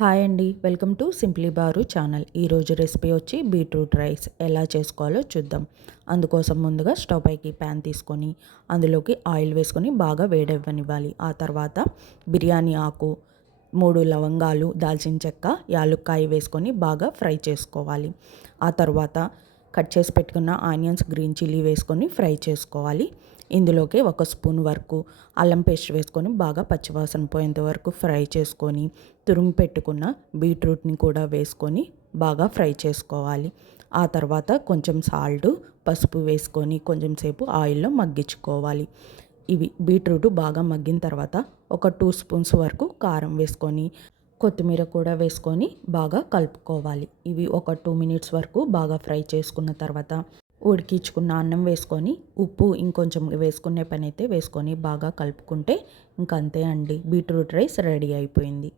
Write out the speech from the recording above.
Hi అండి, welcome to simply bar channel. ఈరోజు recipe వచ్చి బీట్రూట్ రైస్ ఎలా చేసుకోవాలో చూద్దాం. అందుకోసం ముందుగా స్టవ్ పైకి ప్యాన్ తీసుకొని అందులోకి ఆయిల్ వేసుకొని బాగా వేడవ్వనివ్వాలి. ఆ తర్వాత బిర్యానీ ఆకు, 3 లవంగాలు, దాల్చిన చెక్క, యాలుక్కాయ వేసుకొని బాగా ఫ్రై చేసుకోవాలి. ఆ తర్వాత కట్ చేసి పెట్టుకున్న ఆనియన్స్, గ్రీన్ చిల్లీ వేసుకొని ఫ్రై చేసుకోవాలి. ఇందులోకి 1 స్పూన్ వరకు అల్లం పేస్ట్ వేసుకొని బాగా పచ్చివాసన పోయేంత వరకు ఫ్రై చేసుకొని, తురిమి పెట్టుకున్న బీట్రూట్ని కూడా వేసుకొని బాగా ఫ్రై చేసుకోవాలి. ఆ తర్వాత కొంచెం సాల్ట్, పసుపు వేసుకొని కొంచెం సేపు ఆయిల్లో మగ్గించుకోవాలి. ఇవి బీట్రూట్ బాగా మగ్గిన తర్వాత ఒక 2 స్పూన్స్ వరకు కారం వేసుకొని, కొత్తిమీర కూడా వేసుకొని బాగా కలుపుకోవాలి. ఇవి ఒక 2 మినిట్స్ వరకు బాగా ఫ్రై చేసుకున్న తర్వాత ఉడికించుకున్న అన్నం వేసుకొని ఉప్పు ఇంకొంచెం వేసుకునే పని అయితే వేసుకొని బాగా కలుపుకుంటే ఇంకంతే అండి, బీట్రూట్ రైస్ రెడీ అయిపోయింది.